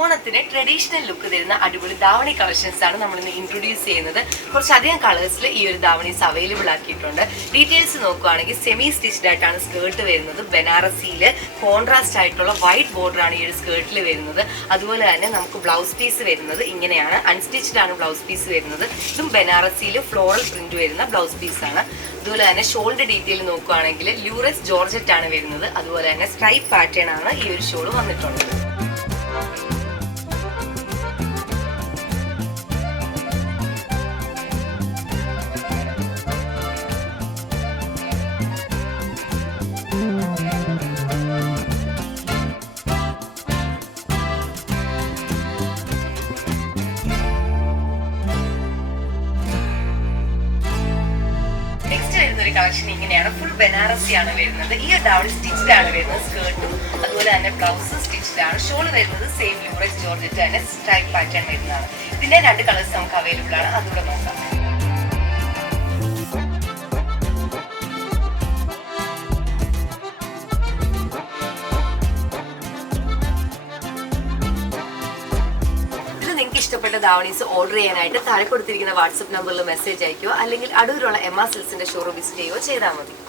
ഓണത്തിന് traditional look തരുന്ന അടിപൊളി ധാവണി കളക്ഷൻസ് ആണ് നമ്മൾ ഇന്ന് ഇൻട്രൊഡ്യൂസ് ചെയ്യുന്നത്. കുറച്ചധികം കളേഴ്സിൽ ഈ ഒരു ധാവണീസ് അവൈലബിൾ ആക്കിയിട്ടുണ്ട്. ഡീറ്റെയിൽസ് നോക്കുകയാണെങ്കിൽ സെമി സ്റ്റിച്ച്ഡ് ആയിട്ടാണ് സ്കേർട്ട് വരുന്നത്. ബനാറസിയിൽ കോൺട്രാസ്റ്റ് ആയിട്ടുള്ള വൈറ്റ് ബോർഡർ ആണ് ഈ ഒരു സ്കേർട്ടിൽ വരുന്നത്. അതുപോലെ തന്നെ നമുക്ക് ബ്ലൗസ് പീസ് വരുന്നത് ഇങ്ങനെയാണ്, അൺസ്റ്റിച്ച്ഡ് ആണ് ബ്ലൗസ് പീസ് വരുന്നത്. ഇതും ബനാറസിയിൽ ഫ്ലോറൽ പ്രിന്റ് വരുന്ന ബ്ലൗസ് പീസാണ്. അതുപോലെ തന്നെ ഷോളിന്റെ ഡീറ്റെയിൽ നോക്കുകയാണെങ്കിൽ ലൂറസ് ജോർജറ്റ് ആണ് വരുന്നത്. അതുപോലെ തന്നെ സ്ട്രൈപ്പ് പാറ്റേൺ ആണ് ഈ ഒരു ഷോൾ വന്നിട്ടുള്ളത്. ഒരു കളക്ഷൻ ഇങ്ങനെയാണ്, ഫുൾ ബനാറസി ആണ് വരുന്നത്. ഈ ഒരു ധാവണി സ്റ്റിച്ച്ഡ് ആണ് വരുന്നത്. സ്കേർട്ടും അതുപോലെ തന്നെ ബ്ലൗസ് സ്റ്റിച്ച്ഡ് ആണ്. ഷോൾ വരുന്നത് സെയിം ലൂറസ് ജോർജറ്റ് തന്നെ സ്ട്രൈപ്പ് പാറ്റേൺ വരുന്നതാണ്. ഇതിന്റെ 2 കളേഴ്സ് നമുക്ക് അവൈലബിൾ ആണ്, അതുകൂടെ നോക്കാം. നിങ്ങൾക്ക് ഇഷ്ടപ്പെട്ട ധാവണീസ് ഓർഡർ ചെയ്യാനായിട്ട് താഴെ കൊടുത്തിരിക്കുന്ന വാട്സ്ആപ്പ് നമ്പറിൽ മെസ്സേജ് അയക്കുകയോ അല്ലെങ്കിൽ അടൂരുള്ള എം ആർ സിൽസിന്റെ ഷോറൂം വിസിറ്റ് ചെയ്യുകയോ ചെയ്താൽ മതി.